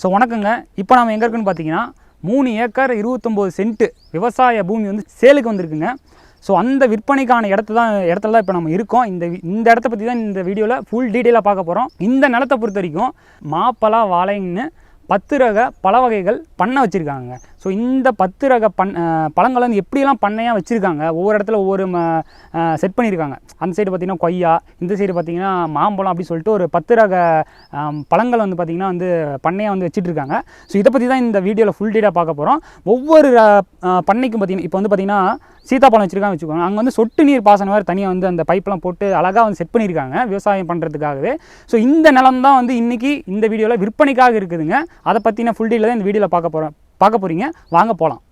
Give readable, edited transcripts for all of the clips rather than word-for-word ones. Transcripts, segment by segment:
So வணக்கங்க. இப்போ நம்ம எங்கே இருக்குன்னு பார்த்தீங்கன்னா 3 ஏக்கர் 29 சென்ட் விவசாய பூமி வந்து சேலுக்கு வந்திருக்குங்க. ஸோ அந்த விற்பனைக்கான இடத்துல தான் இப்போ நம்ம இருக்கோம். இந்த இடத்த பற்றி தான் இந்த வீடியோவில் ஃபுல் டீட்டெயிலாக பார்க்க போகிறோம். இந்த நிலத்தை பொறுத்த வரைக்கும் மாப்பழா வாழைன்னு 10 ரக பழ வகைகள் பண்ணை வச்சுருக்காங்க. ஸோ இந்த 10 ரக பழங்களை வந்து எப்படியெல்லாம் பண்ணையாக வச்சுருக்காங்க, ஒவ்வொரு இடத்துல ஒவ்வொரு செட் பண்ணியிருக்காங்க. அந்த சைடு பார்த்திங்கன்னா கொய்யா, இந்த சைடு பார்த்திங்கன்னா மாம்பழம் அப்படி சொல்லிட்டு ஒரு 10 ரக பழங்கள் வந்து பார்த்திங்கன்னா வந்து பண்ணையாக வந்து வச்சுட்ருக்காங்க. ஸோ இதை பற்றி தான் இந்த வீடியோவில் ஃபுல் டீட்டாக பார்க்க போகிறோம். ஒவ்வொரு பண்ணைக்கும் பார்த்திங்கன்னா இப்போ வந்து பார்த்திங்கன்னா சீத்தாப்பழம் வச்சுருக்காங்க வச்சுக்கோங்க. அங்கே வந்து சொட்டு நீர் பாசனம் வேறு தனியாக வந்து அந்த பைப்பெலாம் போட்டு அழகாக வந்து செட் பண்ணியிருக்காங்க விவசாயம் பண்ணுறதுக்காகவே. ஸோ இந்த நிலம் தான் வந்து இன்றைக்கி இந்த வீடியோவில் விற்பனைக்காக இருக்குதுங்க. அதை பற்றின ஃபுல் டீட்டெயில் தான் இந்த வீடியோவில் பார்க்க போகிறீங்க. வாங்க போகலாம்.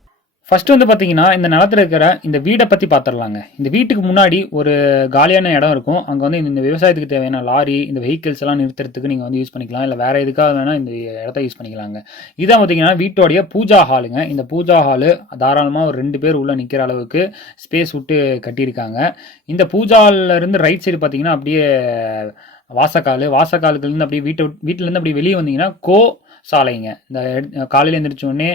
ஃபஸ்ட்டு வந்து பார்த்தீங்கன்னா இந்த நிலத்தில் இருக்கிற இந்த வீடை பற்றி பார்த்துடலாங்க. இந்த வீட்டுக்கு முன்னாடி ஒரு காலியான இடம் இருக்கும். அங்கே வந்து இந்த விவசாயத்துக்கு தேவையான லாரி, இந்த வெஹிக்கிள்ஸ் எல்லாம் நிறுத்துறதுக்கு நீங்கள் வந்து யூஸ் பண்ணிக்கலாம். இல்லை வேறு எதுக்காக வேணால் இந்த இடத்த யூஸ் பண்ணிக்கலாங்க. இதான் பார்த்தீங்கன்னா வீட்டோடைய பூஜா ஹாலுங்க. இந்த பூஜா ஹாலு தாராளமாக ஒரு 2 பேர் உள்ளே நிற்கிற அளவுக்கு ஸ்பேஸ் விட்டு கட்டியிருக்காங்க. இந்த பூஜா ஹாலிலேருந்து ரைட் சைடு பார்த்தீங்கன்னா அப்படியே வாசக்காலுக்குலேருந்து அப்படியே வீட்டிலேருந்து அப்படியே வெளியே வந்தீங்கன்னா சாலைங்க. இந்த காலையில் எழுந்திரிச்ச உடனே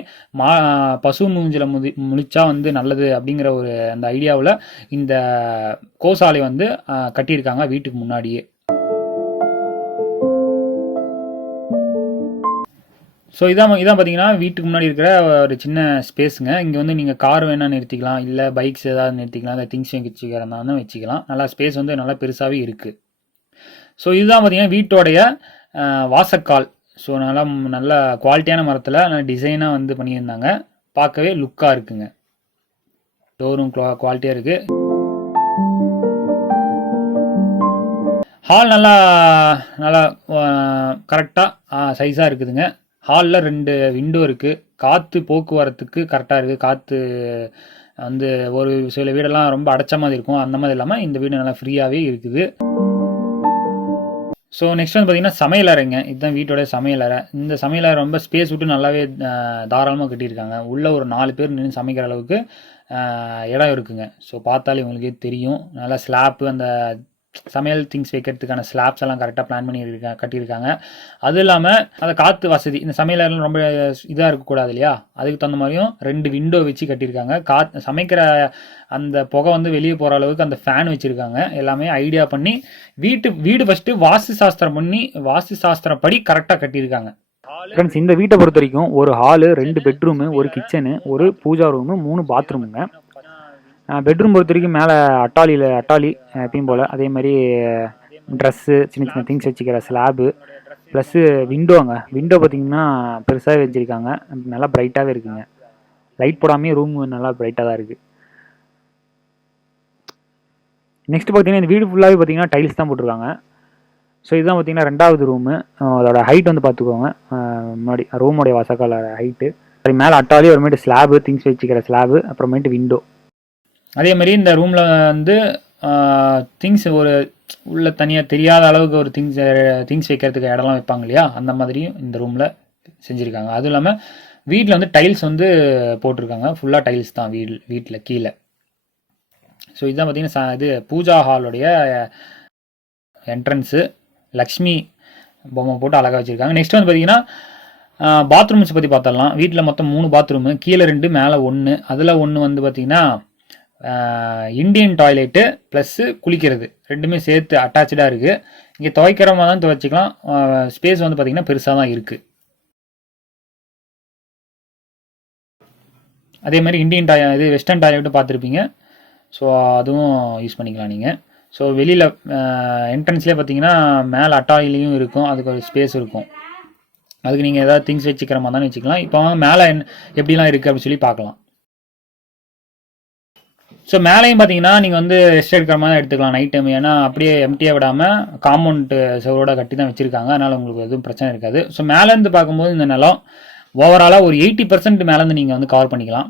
பசு மூஞ்சில் முழிச்சா வந்து நல்லது அப்படிங்கிற ஒரு அந்த ஐடியாவில் இந்த கோசாலை வந்து கட்டியிருக்காங்க வீட்டுக்கு முன்னாடியே. ஸோ இதான் பார்த்தீங்கன்னா வீட்டுக்கு முன்னாடி இருக்கிற ஒரு சின்ன ஸ்பேஸுங்க. இங்கே வந்து நீங்கள் கார் வேணால் நிறுத்திக்கலாம், இல்லை பைக்ஸ் ஏதாவது நிறுத்திக்கலாம், இல்லை திங்ஸ் வச்சுக்கிறதா வச்சுக்கலாம். நல்லா ஸ்பேஸ் வந்து நல்லா பெருசாகவே இருக்குது. ஸோ இதுதான் பார்த்தீங்கன்னா வீட்டோடைய வாசக்கால். ஸோ நல்ல குவாலிட்டியான மரத்தில் நல்ல டிசைனாக வந்து பண்ணியிருந்தாங்க. பார்க்கவே லுக்காக இருக்குங்க. டோரும் குவாலிட்டியாக இருக்குது. ஹால் நல்லா கரெக்டாக சைஸாக இருக்குதுங்க. ஹாலில் 2 விண்டோ இருக்குது. காற்று போக்குவரத்துக்கு கரெக்டாக இருக்குது. காற்று வந்து ஒரு சில வீடெல்லாம் ரொம்ப அடைச்ச மாதிரி இருக்கும், அந்த மாதிரி இல்லாமல் இந்த வீடு நல்லா ஃப்ரீயாகவே இருக்குது. ஸோ நெக்ஸ்ட் வந்து பார்த்தீங்கன்னா சமையல் அறைங்க. இதுதான் வீட்டோட சமையல் அறை. இந்த சமையல் அறை ரொம்ப ஸ்பேஸ் விட்டு நல்லாவே தாராளமாக கட்டியிருக்காங்க. உள்ளே ஒரு 4 பேர் நின்று சமைக்கிற அளவுக்கு இடம் இருக்குங்க. ஸோ பார்த்தாலே உங்களுக்கே தெரியும். நல்லா ஸ்லாப்பு, அந்த சமையல் திங்ஸ் வைக்கிறதுக்கான ஸ்லாப்ஸ் எல்லாம் கரெக்டாக பிளான் பண்ணி கட்டியிருக்காங்க. அதுவும் இல்லாமல் அந்த காற்று வசதி, இந்த சமையல் அறையில் ரொம்ப இதாக இருக்கக்கூடாது இல்லையா, அதுக்கு தகுந்த மாதிரியும் 2 விண்டோ வச்சு கட்டியிருக்காங்க. சமைக்கிற அந்த புகை வந்து வெளியே போகிற அளவுக்கு அந்த ஃபேன் வச்சுருக்காங்க. எல்லாமே ஐடியா பண்ணி வீடு ஃபஸ்ட்டு வாஸ்து சாஸ்திரப்படி கரெக்டாக கட்டியிருக்காங்க. ஃப்ரெண்ட்ஸ், இந்த வீட்டை பொறுத்த வரைக்கும் ஒரு ஹாலு, 2 பெட்ரூமு, ஒரு கிச்சனு, ஒரு பூஜா ரூமு, 3 பாத்ரூமுங்க. பெட்ரூம் பொறுத்த வரைக்கும் மேலே அட்டாளி எப்பயும் போல், அதே மாதிரி ட்ரெஸ்ஸு, சின்ன திங்ஸ் வச்சுக்கிற ஸ்லாபு, ப்ளஸ்ஸு விண்டோங்க. விண்டோ பார்த்திங்கன்னா பெருசாக வச்சுருக்காங்க. நல்லா ப்ரைட்டாகவே இருக்குங்க. லைட் போடாமே ரூம் நல்லா ப்ரைட்டாக தான் இருக்குது. நெக்ஸ்ட் பார்த்திங்கன்னா இந்த வீடு ஃபுல்லாகவே பார்த்திங்கன்னா டைல்ஸ் தான் போட்டிருக்காங்க. ஸோ இதுதான் பார்த்திங்கன்னா 2வது ரூமு. அதோட ஹைட் வந்து பார்த்துக்கோங்க. முன்னாடி ரூமோடைய வாசக்கால ஹைட்டு. அது மேலே அட்டாளி, அப்புறமேட்டு ஸ்லாபு, திங்ஸ் வச்சுக்கிற ஸ்லாபு, அப்புறமேட்டு விண்டோ. அதே மாதிரி இந்த ரூமில் வந்து திங்ஸ் ஒரு உள்ள தனியாக தெரியாத அளவுக்கு ஒரு திங்ஸ் வைக்கிறதுக்கு இடம்லாம் வைப்பாங்க இல்லையா, அந்த மாதிரியும் இந்த ரூமில் செஞ்சுருக்காங்க. அதுவும் இல்லாமல் வீட்டில் வந்து டைல்ஸ் வந்து போட்டிருக்காங்க. ஃபுல்லாக டைல்ஸ் தான் வீட்டில் கீழே. ஸோ இதுதான் பார்த்திங்கன்னா இது பூஜா ஹாலுடைய என்ட்ரன்ஸு. லக்ஷ்மி பொம்மை போட்டு அழகாக வச்சுருக்காங்க. நெக்ஸ்ட் வந்து பார்த்திங்கன்னா பாத்ரூம்ஸ் பற்றி பார்த்துடலாம். வீட்டில் மொத்தம் 3 பாத்ரூமு, கீழே 2 மேலே 1. அதில் 1 வந்து பார்த்திங்கன்னா இண்டியன் டாய்லெட்டு ப்ளஸ்ஸு குளிக்கிறது 2மே சேர்த்து அட்டாச்சாக இருக்குது. இங்கே துவைக்கிற மாதிரி தான் துவைச்சிக்கலாம். ஸ்பேஸ் வந்து பார்த்திங்கன்னா பெருசாக தான் இருக்குது. அதே மாதிரி இது வெஸ்டர்ன் டாய்லெட்டும் பார்த்துருப்பீங்க. ஸோ அதுவும் யூஸ் பண்ணிக்கலாம் நீங்கள். ஸோ வெளியில் என்ட்ரன்ஸ்லேயே பார்த்தீங்கன்னா மேலே அட்டாலிலையும் இருக்கும், அதுக்கு ஒரு ஸ்பேஸ் இருக்கும். அதுக்கு நீங்கள் ஏதாவது திங்ஸ் வச்சுக்கிற மாதிரி தானே வச்சுக்கலாம். இப்போ மேலே எப்படிலாம் இருக்குது அப்படின்னு சொல்லி பார்க்கலாம். ஸோ மேலேயும் பார்த்தீங்கன்னா நீங்கள் வந்து ரெஸ்ட் எடுக்கிற மாதிரி எடுத்துக்கலாம் நைட் டைம். ஏன்னா அப்படியே எம்டியாக விடாமல் காம்பவுண்ட் செவரோட கட்டி தான் வச்சுருக்காங்க. அதனால் உங்களுக்கு எதுவும் பிரச்சனை இருக்காது. ஸோ மேலேருந்து பார்க்கும்போது இந்த நிலம் ஓவராலாக ஒரு 80% மேலேருந்து நீங்கள் வந்து கவர் பண்ணிக்கலாம்.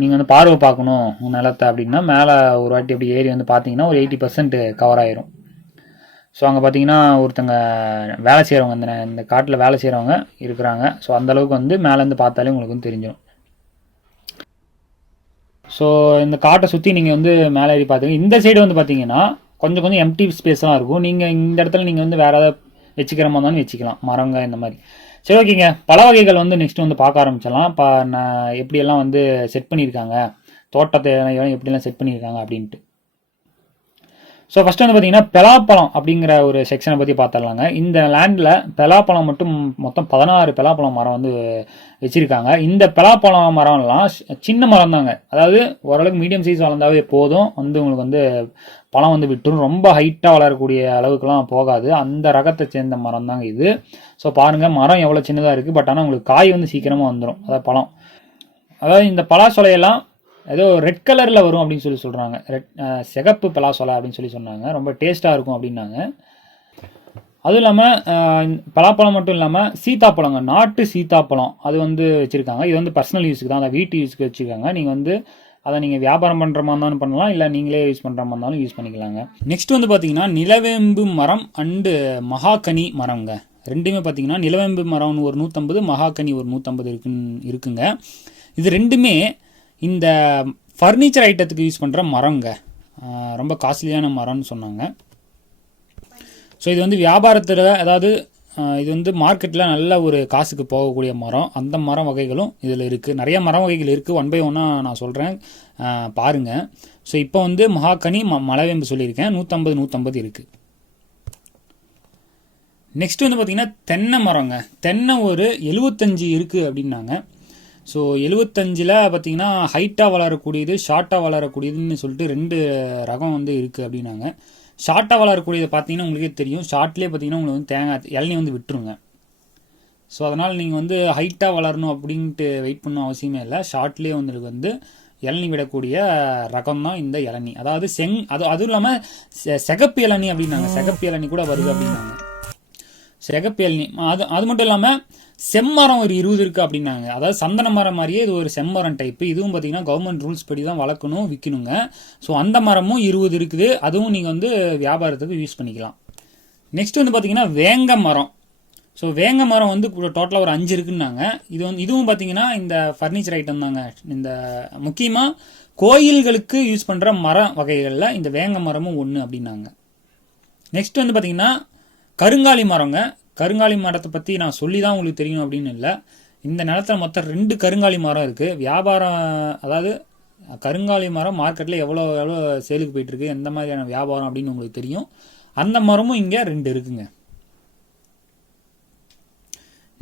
நீங்கள் வந்து பார்வை பார்க்கணும் நிலத்தை அப்படின்னா மேலே ஒரு வாட்டி அப்படி ஏறி வந்து பார்த்தீங்கன்னா ஒரு 80% கவர் ஆயிரும். ஸோ அங்கே பார்த்தீங்கன்னா ஒருத்தங்க வேலை செய்கிறவங்க, இந்த காட்டில் வேலை செய்கிறவங்க இருக்கிறாங்க. ஸோ அந்தளவுக்கு வந்து மேலேருந்து பார்த்தாலே உங்களுக்கு வந்து தெரிஞ்சிடும். ஸோ இந்த காட்டை சுற்றி நீங்கள் வந்து மேலே ஏறி பார்த்துங்க. இந்த சைடு வந்து பார்த்தீங்கன்னா கொஞ்சம் எம்டி ஸ்பேஸ்லாம் இருக்கும். நீங்கள் இந்த இடத்துல நீங்கள் வந்து வேறு ஏதாவது வச்சுக்கிற மாதிரி தானே வச்சுக்கலாம், மரங்க இந்த மாதிரி. சரி, ஓகேங்க. பல வகைகள் வந்து நெக்ஸ்ட் வந்து பார்க்க ஆரம்பிச்சிடலாம். நான் எப்படியெல்லாம் வந்து செட் பண்ணியிருக்காங்க, தோட்டத்தை எப்படியெல்லாம் செட் பண்ணியிருக்காங்க அப்படின்ட்டு. ஸோ ஃபஸ்ட்டு வந்து பார்த்தீங்கன்னா பலாப்பழம் அப்படிங்கிற ஒரு செக்ஷனை பற்றி பார்த்துடலாங்க. இந்த லேண்டில் பலாப்பழம் மட்டும் மொத்தம் 16 பலாப்பழம் மரம் வந்து வச்சுருக்காங்க. இந்த பலாப்பழம் மரம்லாம் சின்ன மரம் தாங்க. அதாவது ஓரளவுக்கு மீடியம் சைஸ் வளர்ந்தாவே போதும், வந்து உங்களுக்கு வந்து பழம் வந்து விட்டுரும். ரொம்ப ஹைட்டாக வளரக்கூடிய அளவுக்குலாம் போகாது. அந்த ரகத்தை சேர்ந்த மரம் தாங்க இது. ஸோ பாருங்கள், மரம் எவ்வளோ சின்னதாக இருக்குது. பட் ஆனால் உங்களுக்கு காய் வந்து சீக்கிரமாக வந்துடும். அதாவது பழம், அதாவது இந்த பலாசொலையெல்லாம் ஏதோ ரெட் கலரில் வரும் அப்படின்னு சொல்லி சொல்கிறாங்க. சிகப்பு பலாசொலை அப்படின்னு சொல்லி சொன்னாங்க. ரொம்ப டேஸ்ட்டாக இருக்கும் அப்படின்னாங்க. அதுவும் இல்லாமல் பலாப்பழம் மட்டும் இல்லாமல் சீத்தாப்பழங்க, நாட்டு சீத்தாப்பழம் அது வந்து வச்சுருக்காங்க. இது வந்து பர்சனல் யூஸுக்கு தான், அதை வீட்டு யூஸுக்கு வச்சுருக்காங்க. நீங்கள் வந்து அதை நீங்கள் வியாபாரம் பண்ணுற மாதிரி இருந்தாலும் பண்ணலாம், இல்லை நீங்களே யூஸ் பண்ணுற மாதிரி இருந்தாலும் யூஸ் பண்ணிக்கலாங்க. நெக்ஸ்ட் வந்து பார்த்தீங்கன்னா நிலவேம்பு மரம் அண்டு மகாகனி மரங்க. ரெண்டுமே பார்த்தீங்கன்னா நிலவேம்பு மரம் ஒரு 150, மகாகனி ஒரு 150 இருக்குங்க. இது ரெண்டுமே இந்த ஃபர்னிச்சர் ஐட்டத்துக்கு யூஸ் பண்ணுற மரங்க. ரொம்ப காஸ்ட்லியான மரம்னு சொன்னாங்க. ஸோ இது வந்து வியாபாரத்தில், அதாவது இது வந்து மார்க்கெட்டில் நல்ல ஒரு காசுக்கு போகக்கூடிய மரம். அந்த மரம் வகைகளும் இதில் இருக்குது. நிறைய மரம் வகைகள் இருக்குது. 1 by 1 நான் சொல்கிறேன், பாருங்கள். ஸோ இப்போ வந்து மகாகனி மலவேம்பு சொல்லியிருக்கேன். 150 இருக்குது. நெக்ஸ்ட் வந்து பார்த்திங்கன்னா தென்னை மரங்க. தென்னை ஒரு 75 இருக்குது அப்படின்னாங்க. ஸோ 75ல் பார்த்தீங்கன்னா ஹைட்டாக வளரக்கூடியது, ஷார்ட்டாக வளரக்கூடியதுன்னு சொல்லிட்டு 2 ரகம் வந்து இருக்குது அப்படின்னாங்க. ஷார்ட்டாக வளரக்கூடியது பார்த்தீங்கன்னா உங்களுக்கே தெரியும். ஷார்ட்லேயே பார்த்தீங்கன்னா உங்களுக்கு வந்து தேங்காய் இளநீ வந்து விட்டுருங்க. ஸோ அதனால் நீங்கள் வந்து ஹைட்டாக வளரணும் அப்படின்ட்டு வெயிட் பண்ண அவசியமே இல்லை. ஷார்ட்லேயே உங்களுக்கு வந்து இளநீ விடக்கூடிய ரகம் தான் இந்த இளநீ. அதாவது அதுவும் இல்லாமல் சிகப்பு இளநீ அப்படின்னாங்க. சிகப்பு இளநீ கூட வருது அப்படின்னாங்க. சிகப்பு இளநீ அது மட்டும் இல்லாமல் செம்மரம் ஒரு 20 இருக்குது அப்படின்னாங்க. அதாவது சந்தன மரம் மாதிரியே இது ஒரு செம்மரம் டைப்பு. இதுவும் பார்த்தீங்கன்னா கவர்மெண்ட் ரூல்ஸ் படி தான் வளர்க்கணும், விற்கணுங்க. ஸோ அந்த மரமும் 20 இருக்குது. அதுவும் நீங்கள் வந்து வியாபாரத்துக்கு யூஸ் பண்ணிக்கலாம். நெக்ஸ்ட் வந்து பார்த்தீங்கன்னா வேங்க மரம். ஸோ வேங்க மரம் வந்து டோட்டலாக ஒரு 5 இருக்குன்னாங்க. இதுவும் பார்த்தீங்கன்னா இந்த ஃபர்னிச்சர் ஐட்டம் தாங்க. இந்த முக்கியமாக கோயில்களுக்கு யூஸ் பண்ணுற மர வகைகளில் இந்த வேங்க மரமும் ஒன்று அப்படின்னாங்க. நெக்ஸ்ட் வந்து பார்த்தீங்கன்னா கருங்காலி மரங்க. கருங்காலி மரத்தை பற்றி நான் சொல்லி தான் உங்களுக்கு தெரியணும் அப்படின்னு இல்லை. இந்த நிலத்தில் மொத்தம் 2 கருங்காலி மரம் இருக்குது. வியாபாரம், அதாவது கருங்காலி மரம் மார்க்கெட்டில் எவ்வளோ சேலுக்கு போயிட்டுருக்கு, எந்த மாதிரியான வியாபாரம் அப்படின்னு உங்களுக்கு தெரியும். அந்த மரமும் இங்கே 2 இருக்குங்க.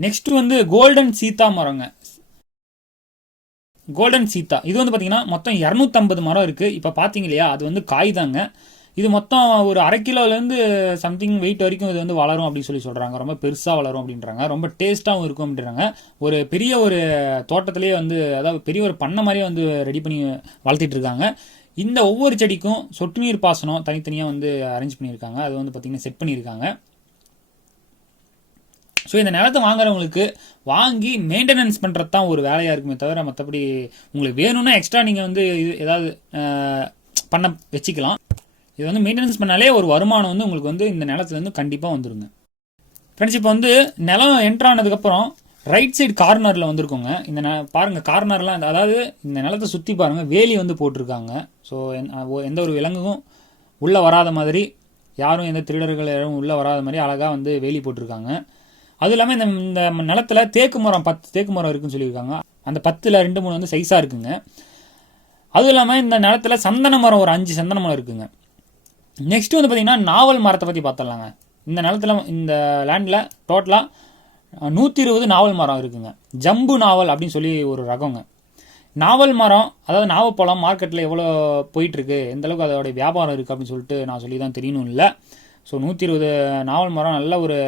நெக்ஸ்ட் வந்து கோல்டன் சீத்தா மரங்க. கோல்டன் சீத்தா இது வந்து பார்த்தீங்கன்னா மொத்தம் 250 மரம் இருக்குது. இப்போ பார்த்தீங்க இல்லையா, அது வந்து காய் தாங்க. இது மொத்தம் ஒரு 1/2 கிலோலேருந்து சம்திங் வெயிட் வரைக்கும் இது வந்து வளரும் அப்படின்னு சொல்லி சொல்கிறாங்க. ரொம்ப பெருசாக வளரும் அப்படின்றாங்க. ரொம்ப டேஸ்ட்டாகவும் இருக்கும் அப்படின்றாங்க. ஒரு பெரிய ஒரு தோட்டத்திலேயே வந்து, அதாவது பெரிய ஒரு பண்ணை மாதிரியே வந்து ரெடி பண்ணி வளர்த்திட்டு இருக்காங்க. இந்த ஒவ்வொரு செடிக்கும் சொட்டு நீர் பாசனம் தனித்தனியாக வந்து அரேஞ்ச் பண்ணியிருக்காங்க. அது வந்து பார்த்திங்கன்னா செட் பண்ணியிருக்காங்க. ஸோ இந்த நிலத்தை வாங்குறவங்களுக்கு வாங்கி மெயின்டெனன்ஸ் பண்ணுறது தான் ஒரு வேலையாக இருக்குமே தவிர, மற்றபடி உங்களுக்கு வேணும்னா எக்ஸ்ட்ரா நீங்கள் வந்து ஏதாவது பண்ண வச்சுக்கலாம். இது வந்து மெயின்டெனன்ஸ் பண்ணாலே ஒரு வருமானம் வந்து உங்களுக்கு வந்து இந்த நிலத்துலேருந்து கண்டிப்பாக வந்துடுங்க. ஃப்ரெண்ட்ஸ், இப்போ வந்து நிலம் என்ட்ரு ஆனதுக்கப்புறம் ரைட் சைடு கார்னரில் வந்துருக்கோங்க. இந்த பாருங்கள், கார்னர்லாம் அதாவது இந்த நிலத்தை சுற்றி பாருங்கள், வேலி வந்து போட்டிருக்காங்க. ஸோ எந்த ஒரு விலங்குக்கும் உள்ளே வராத மாதிரி, யாரும் எந்த திருடர்கள் யாரும் உள்ளே வராத மாதிரி அழகாக வந்து வேலி போட்டிருக்காங்க. அதுவும் இல்லாமல் இந்த நிலத்தில் தேக்கு மரம் 10 தேக்கு மரம் இருக்குன்னு சொல்லியிருக்காங்க. அந்த 10ல் 2-3 வந்து சைஸாக இருக்குங்க. அதுவும் இல்லாமல் இந்த நிலத்தில் சந்தன மரம் ஒரு 5 சந்தன மரம் இருக்குங்க. நெக்ஸ்ட் வந்து பார்த்தீங்கன்னா நாவல் மரத்தை பற்றி பார்த்துடலாங்க. இந்த நிலத்தில், இந்த லேண்டில் டோட்டலாக 120 நாவல் மரம் இருக்குங்க. ஜம்பு நாவல் அப்படின்னு சொல்லி ஒரு ரகங்க. நாவல் மரம், அதாவது நாவப்பழம் மார்க்கெட்டில் எவ்வளோ போயிட்டுருக்கு, எந்தளவுக்கு அதோடைய வியாபாரம் இருக்குது அப்படின்னு சொல்லிட்டு நான் சொல்லி தான் தெரியணும் இல்லை. ஸோ 120 நாவல் மரம் நல்ல ஒரு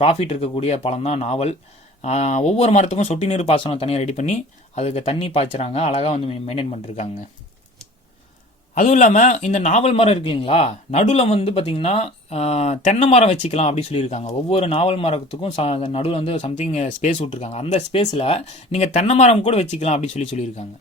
ப்ராஃபிட் இருக்கக்கூடிய பழம் தான் நாவல். ஒவ்வொரு மரத்துக்கும் சொட்டு நீர் பாசனம் தனியாக ரெடி பண்ணி அதுக்கு தண்ணி பாய்ச்சுறாங்க. அழகாக வந்து மெயின்டைன் பண்ணிருக்காங்க. அதுவும் இல்லாமல் இந்த நாவல் மரம் இருக்கு இல்லைங்களா, நடுவில் வந்து பார்த்திங்கன்னா தென்னை மரம் வச்சுக்கலாம் அப்படின்னு சொல்லியிருக்காங்க. ஒவ்வொரு நாவல் மரத்துக்கும் நடுவில் வந்து சம்திங் ஸ்பேஸ் விட்டுருக்காங்க. அந்த ஸ்பேஸில் நீங்கள் தென்னை மரம் கூட வச்சுக்கலாம் அப்படின்னு சொல்லியிருக்காங்க.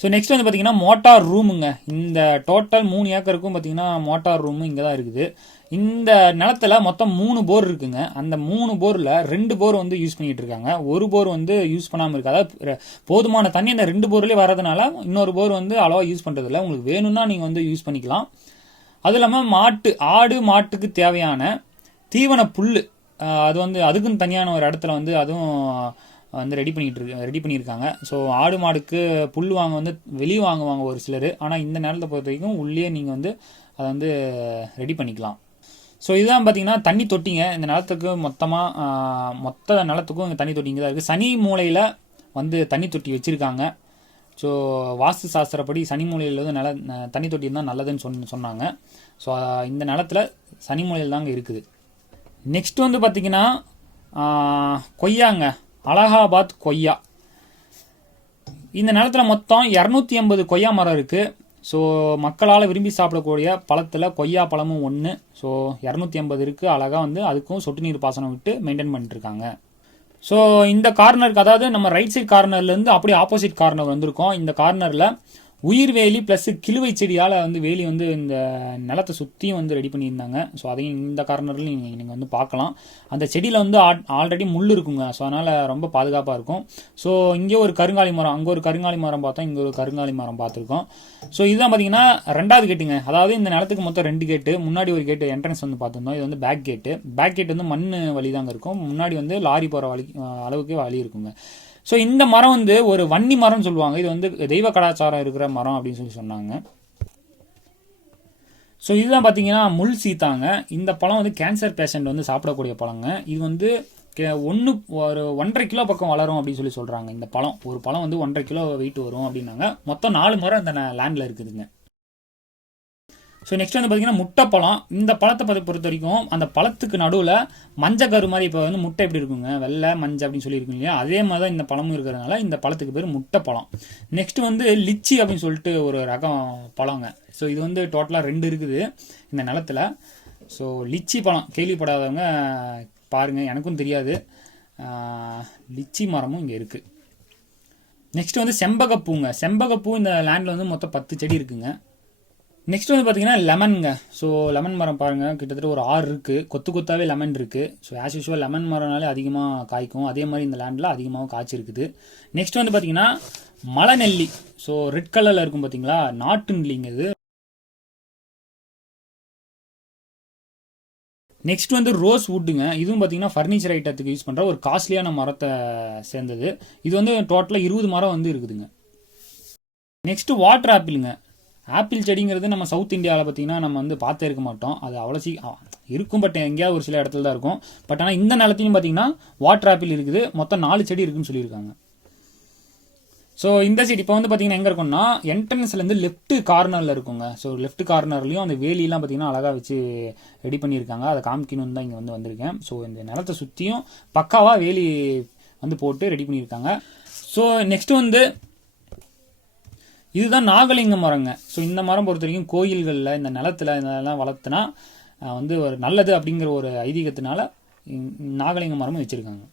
ஸோ நெக்ஸ்ட் வந்து பார்த்திங்கன்னா மோட்டார் ரூமுங்க. இந்த டோட்டல் 3 ஏக்கருக்கும் பார்த்திங்கன்னா மோட்டார் ரூமு இங்கே தான் இருக்குது. இந்த நிலத்தில் மொத்தம் 3 போர் இருக்குங்க. அந்த 3 போரில் 2 போர் வந்து யூஸ் பண்ணிகிட்டு இருக்காங்க. ஒரு போர் வந்து யூஸ் பண்ணாமல் இருக்குது. அதாவது போதுமான தண்ணி அந்த 2 போர்லேயே வரதுனால இன்னொரு போர் வந்து அளவாக யூஸ் பண்ணுறதில்ல. உங்களுக்கு வேணும்னா நீங்கள் வந்து யூஸ் பண்ணிக்கலாம். அதுவும் இல்லாமல் ஆடு மாட்டுக்கு தேவையான தீவன புல் அது வந்து அதுக்குன்னு தனியான ஒரு இடத்துல வந்து அதுவும் வந்து ரெடி பண்ணியிருக்காங்க. ஸோ ஆடு மாடுக்கு புல் வாங்க வந்து வெளியே வாங்குவாங்க ஒரு சிலர். ஆனால் இந்த நேரத்தை பொறுத்த வரைக்கும் உள்ளே நீங்கள் வந்து அதை வந்து ரெடி பண்ணிக்கலாம். ஸோ இதுதான் பார்த்தீங்கன்னா தண்ணி தொட்டிங்க. இந்த நிலத்துக்கு மொத்த நிலத்துக்கும் இங்கே தண்ணி தொட்டிங்க தான் இருக்குது. சனி மூலையில் வந்து தண்ணி தொட்டி வச்சுருக்காங்க. ஸோ வாஸ்து சாஸ்திரப்படி சனி மூலையில் வந்து தண்ணி தொட்டி தான் நல்லதுன்னு சொன்னாங்க. ஸோ இந்த நிலத்தில் சனி மூலையில் தாங்க இருக்குது. நெக்ஸ்ட் வந்து பார்த்திங்கன்னா கொய்யாங்க, அலகாபாத் கொய்யா. இந்த நிலத்தில் மொத்தம் 280 கொய்யா மரம் இருக்குது. ஸோ மக்களால் விரும்பி சாப்பிடக்கூடிய பழத்தில் கொய்யா பழமும் ஒன்று. ஸோ 280 இருக்குது. அழகாக வந்து அதுக்கும் சொட்டு நீர் பாசனம் விட்டு மெயின்டைன் பண்ணிட்டுருக்காங்க. ஸோ இந்த கார்னருக்கு, அதாவது நம்ம ரைட் சைட் கார்னர்லேருந்து அப்படியே ஆப்போசிட் கார்னர் வந்திருக்கோம். இந்த கார்னரில் உயிர் வேலி ப்ளஸ் கிழுவை செடியால் வந்து வேலி வந்து இந்த நிலத்தை சுற்றியும் வந்து ரெடி பண்ணியிருந்தாங்க. ஸோ அதையும் இந்த கார்னரில் நீங்கள் வந்து பார்க்கலாம். அந்த செடியில் வந்து ஆல்ரெடி முள் இருக்குங்க. ஸோ அதனால் ரொம்ப பாதுகாப்பாக இருக்கும். ஸோ இங்கே ஒரு கருங்காலி மரம், அங்கே ஒரு கருங்காலி மரம் பார்த்தோம், இங்கே ஒரு கருங்காலி மரம் பார்த்துருக்கோம். ஸோ இதுதான் பார்த்தீங்கன்னா 2வது கேட்டுங்க. அதாவது இந்த நிலத்துக்கு மொத்தம் 2 கேட்டு. முன்னாடி ஒரு கேட்டு என்ட்ரன்ஸ் வந்து பார்த்துருந்தோம். இது வந்து பேக் கேட் வந்து மண் வழி தாங்க இருக்கும். முன்னாடி வந்து லாரி போகிற அளவுக்கு வழி இருக்குங்க. ஸோ இந்த மரம் வந்து ஒரு வன்னி மரம்னு சொல்லுவாங்க. இது வந்து தெய்வ கலாச்சாரம் இருக்கிற மரம் அப்படின்னு சொன்னாங்க. ஸோ இதுதான் பார்த்தீங்கன்னா முள் சீத்தாங்க. இந்த பழம் வந்து கேன்சர் பேஷண்ட் வந்து சாப்பிடக்கூடிய பழங்க. இது வந்து ஒரு 1.5 கிலோ பக்கம் வளரும் அப்படின்னு சொல்கிறாங்க. இந்த பழம், ஒரு பழம் வந்து 1.5 கிலோ வெயிட் வரும் அப்படின்னாங்க. மொத்தம் 4 மரம் இந்த லேண்டில் இருக்குதுங்க. ஸோ நெக்ஸ்ட் வந்து பார்த்தீங்கன்னா முட்டைப்பழம். இந்த பழத்தை பொறுத்த வரைக்கும் அந்த பழத்துக்கு நடுவில் மஞ்சள் கரு மாதிரி, இப்போ வந்து முட்டை எப்படி இருக்குங்க, வெள்ளை மஞ்சள் அப்படின்னு சொல்லியிருக்கோம் இல்லையா, அதே மாதிரி தான் இந்த பழமும் இருக்கிறதுனால இந்த பழத்துக்கு பேர் முட்டைப்பழம். நெக்ஸ்ட் வந்து லிச்சி அப்படின்னு சொல்லிட்டு ஒரு ரகம் பழங்க. ஸோ இது வந்து டோட்டலாக 2 இருக்குது இந்த நிலத்தில். ஸோ லிச்சி பழம் கேள்விப்படாதவங்க பாருங்கள், எனக்கும் தெரியாது. லிச்சி மரமும் இங்கே இருக்குது. நெக்ஸ்ட் வந்து செம்பகப்பூங்க. செம்பகப்பூ இந்த லேண்டில் வந்து மொத்தம் 10 செடி இருக்குங்க. நெக்ஸ்ட் வந்து பார்த்தீங்கன்னா லெமனுங்க. ஸோ லெமன் மரம் பாருங்கள், கிட்டத்தட்ட ஒரு 6 இருக்குது. கொத்தாவே லெமன் இருக்குது. ஸோ ஆஸ் யூஸ்வல் லெமன் மரம்னாலே அதிகமாக காய்க்கும். அதே மாதிரி இந்த லேண்டில் அதிகமாக காய்ச்சிருக்குது. நெக்ஸ்ட் வந்து பார்த்தீங்கன்னா மலை நெல்லி. ஸோ ரெட் கலரில் இருக்கும் பார்த்தீங்களா, நாட்டு நெல்லிங்க இது. நெக்ஸ்ட் வந்து ரோஸ் வுட்டுங்க. இதுவும் பார்த்தீங்கன்னா ஃபர்னிச்சர் ஐட்டத்துக்கு யூஸ் பண்ணுற ஒரு காஸ்ட்லியான மரத்தை சேர்ந்தது. இது வந்து டோட்டலாக 20 மரம் வந்து இருக்குதுங்க. நெக்ஸ்ட் வாட்டர் ஆப்பிளுங்க. ஆப்பிள் செடிங்கிறது நம்ம சவுத் இந்தியாவில் பார்த்தீங்கன்னா நம்ம வந்து பார்த்தே இருக்க மாட்டோம். அது அவ்வளோ இருக்கும், பட் எங்கேயாவது ஒரு சில இடத்துல தான் இருக்கும். பட் ஆனால் இந்த நிலத்தையும் பார்த்தீங்கன்னா வாட்டர் ஆப்பிள் இருக்குது. மொத்தம் 4 செடி இருக்குன்னு சொல்லியிருக்காங்க. ஸோ இந்த சைடு இப்போ வந்து பார்த்தீங்கன்னா எங்கே இருக்கும்னா என்ட்ரன்ஸ்லேருந்து லெஃப்ட் கார்னரில் இருக்குங்க. ஸோ லெஃப்ட் கார்னர்லையும் அந்த வேலியெல்லாம் பார்த்தீங்கன்னா அழகாக வச்சு ரெடி பண்ணியிருக்காங்க. அதை காமிக்கணும்னு தான் இங்கே வந்து வந்திருக்கேன். ஸோ இந்த நிலத்தை சுற்றியும் பக்காவாக வேலி வந்து போட்டு ரெடி பண்ணியிருக்காங்க. ஸோ நெக்ஸ்ட் வந்து இதுதான் நாகலிங்க மரங்க. ஸோ இந்த மரம் பொறுத்த வரைக்கும் கோயில்களில் இந்த நிலத்தில் இதெல்லாம் வளர்த்துனா வந்து ஒரு நல்லது அப்படிங்கிற ஒரு ஐதீகத்தினால நாகலிங்க மரமும் வச்சுருக்காங்க.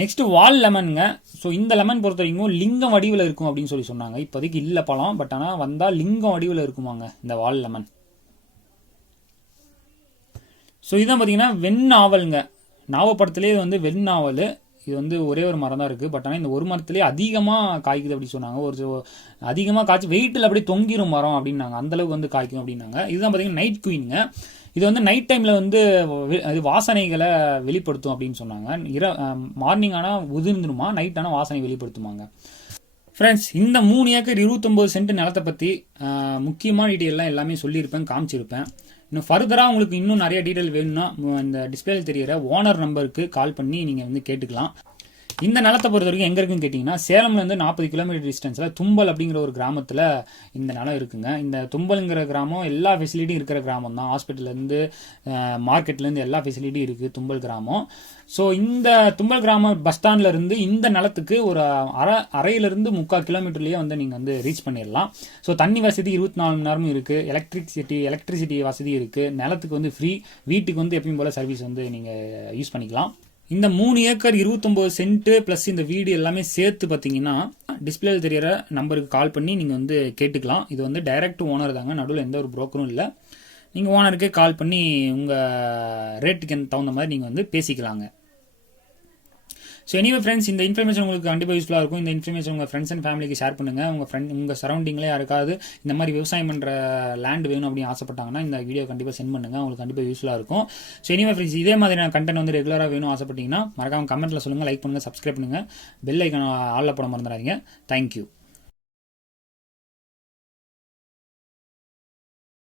நெக்ஸ்ட் வால் லெமனுங்க. ஸோ இந்த லெமன் பொறுத்த வரைக்கும் லிங்கம் வடிவில் இருக்கும் அப்படின்னு சொன்னாங்க. இப்போதைக்கு இல்லை பழம், பட் ஆனால் வந்தால் லிங்கம் வடிவில் இருக்குமாங்க இந்த வால் லெமன். ஸோ இதுதான் பார்த்தீங்கன்னா வெண்ணாவலுங்க. நாவப்படத்துலேயே வந்து வெண்ணாவல். இது வந்து ஒரே ஒரு மரம் தான் இருக்குது. பட் ஆனால் இந்த ஒரு மரத்துலேயே அதிகமாக காய்க்குது அப்படி சொன்னாங்க. ஒரு அதிகமாக காய்ச்சி வெயிட்டில் அப்படியே தொங்கிரும் மரம் அப்படின்னாங்க. அந்தளவுக்கு வந்து காய்க்கும் அப்படின்னாங்க. இதுதான் பார்த்தீங்கன்னா நைட் குயினுங்க. இது வந்து நைட் டைமில் வந்து அது வாசனைகளை வெளிப்படுத்தும் அப்படின்னு சொன்னாங்க. மார்னிங் ஆனால் உதிர்ந்துருமா, நைட் ஆனால் வாசனை வெளிப்படுத்துமாங்க. ஃப்ரெண்ட்ஸ், இந்த 3 ஏக்கர் 29 சென்ட் நிலத்தை பற்றி முக்கியமான டீட்டெயிலாம் எல்லாமே சொல்லியிருப்பேன், காமிச்சிருப்பேன். இன்னும் ஃபர்தராக உங்களுக்கு இன்னும் நிறைய டீட்டெயில் வேணும்னா இந்த டிஸ்பிளேல தெரிகிற ஓனர் நம்பருக்கு கால் பண்ணி நீங்கள் வந்து கேட்டுக்கலாம். இந்த நிலத்தை பொறுத்த வரைக்கும் எங்கே இருக்குன்னு கேட்டிங்கன்னா சேலம்லேருந்து 40 கிலோமீட்டர் டிஸ்டன்ஸில் தும்பல் அப்படிங்கிற ஒரு கிராமத்தில் இந்த நிலம் இருக்குங்க. இந்த தும்பல்ங்கிற கிராமம் எல்லா ஃபெசிலிட்டியும் இருக்கிற கிராமம் தான். ஹாஸ்பிட்டல்லேருந்து மார்க்கெட்லேருந்து எல்லா ஃபெசிலிட்டியும் இருக்குது தும்பல் கிராமம். ஸோ இந்த தும்பல் கிராம பஸ் ஸ்டாண்ட்லேருந்து இந்த நிலத்துக்கு ஒரு அரையிலிருந்து 3/4 கிலோமீட்டர்லேயே வந்து நீங்கள் வந்து ரீச் பண்ணிடலாம். ஸோ தண்ணி வசதி 24 மணி நேரமும் இருக்குது. எலக்ட்ரிசிட்டி வசதி இருக்குது. நிலத்துக்கு வந்து ஃப்ரீ. வீட்டுக்கு வந்து எப்பயும் போல் சர்வீஸ் வந்து நீங்கள் யூஸ் பண்ணிக்கலாம். இந்த 3 ஏக்கர் 29 சென்ட் ப்ளஸ் இந்த வீடு எல்லாமே சேர்த்து பார்த்தீங்கன்னா டிஸ்பிளேல தெரிகிற நம்பருக்கு கால் பண்ணி நீங்கள் வந்து கேட்டுக்கலாம். இது வந்து டைரக்ட் ஓனர் தாங்க, நடுவில் எந்த ஒரு புரோக்கரும் இல்லை. நீங்கள் ஓனருக்கே கால் பண்ணி உங்கள் ரேட்டுக்கு தகுந்த மாதிரி நீங்கள் வந்து பேசிக்கலாங்க. ஸோ எனிவே ஃப்ரெண்ட்ஸ், இந்த இன்ஃபர்மேஷன் உங்களுக்கு கண்டிப்பாக யூஸ்ஃபுல்லாக இருக்கும். இந்த இன்ஃபர்மேஷன் உங்கள் ஃப்ரெண்ட்ஸ் அண்ட் ஃபேமிலிக்கு ஷேர் பண்ணுங்கள். உங்கள் சரௌண்டிங்கில் யாருக்காவது இந்த மாதிரி விவசாயம் பண்ணுற லேண்ட் வேணும் அப்படின்னு ஆசைப்பட்டாங்கன்னா இந்த வீடியோ கண்டிப்பாக சென்ட் பண்ணுங்கள். உங்களுக்கு கண்டிப்பாக யூஸ்ஃபுல்லாக இருக்கும். ஸோ எனிவே ஃப்ரெண்ட்ஸ், இதே மாதிரியான கண்டென்ட் வந்து ரெகுலராக வேணும் ஆசைப்பட்டீங்கன்னா மறக்காம கமெண்ட்டில் சொல்லுங்கள், லைக் பண்ணுங்கள், சப்ஸ்கிரைப் பண்ணுங்கள், பெல் ஐக்கான ஆளில் போட மறந்துடாதீங்க. தேங்க்யூ.